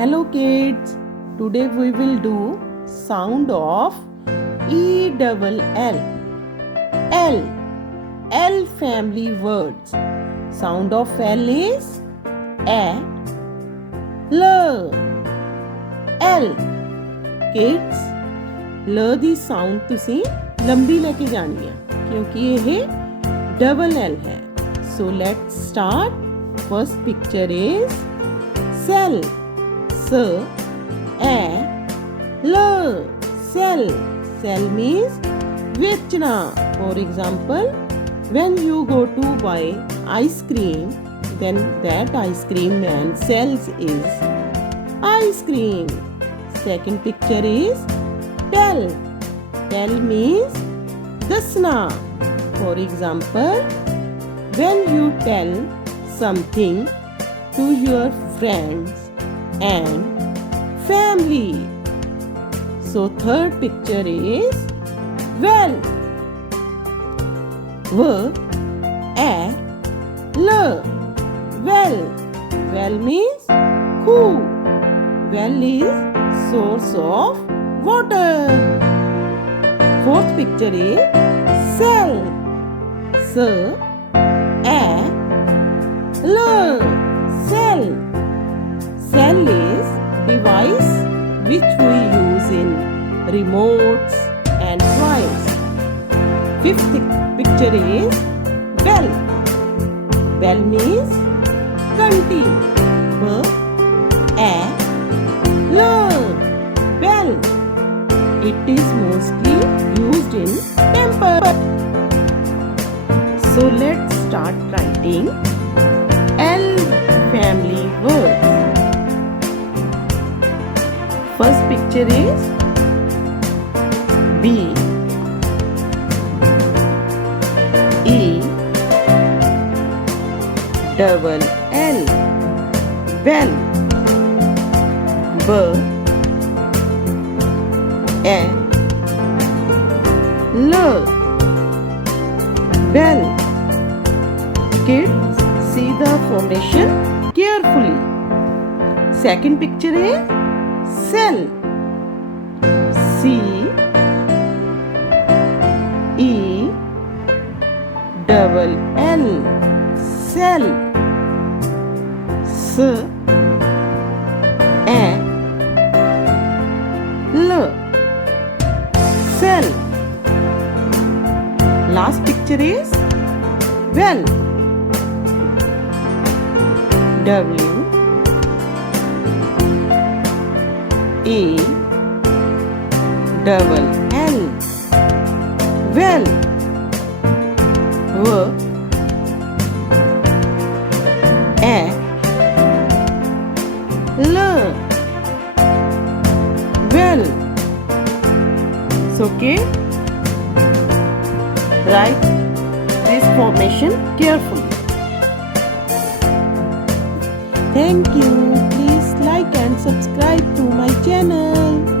Hello kids, today we will do sound of E double L. L. L family words. Sound of L is A, L. L. Kids, L the sound ਤੁਸੀਂ ਲੰਬੀ ਲੈ ਕੇ ਜਾਣੀ ਹੈ ਕਿਉਂਕਿ ਇਹ double L ਹੈ. So let's start. First picture is cell. S, A, L. Cell. Cell means ਵੇਚਣਾ. For example, when you go to buy ice cream, then that ice cream man sells is ice cream. Second picture is tell. Tell means ਦੱਸਣਾ. For example, when you tell something to your friends and family. So third picture is well. W, A, L. Well. Well means who. Well is source of water. Fourth picture is cell. S, A, L. Cell. Cell is device which we use in remotes and toys. Fifth picture is bell. Bell means घंटी. B, A, L. Bell. It is mostly used in temple. So let's start writing L family words. First picture is B, E, double L. Bell. B, A, L. Bell. Kids, see the formation carefully. Second picture is cell. C, E, double L. Cell. S, A, L. Cell. Last picture is well. W, E, double L. Well. W, A, L. Well. So okay, write this formation carefully. Thank you. Please like and subscribe to my channel.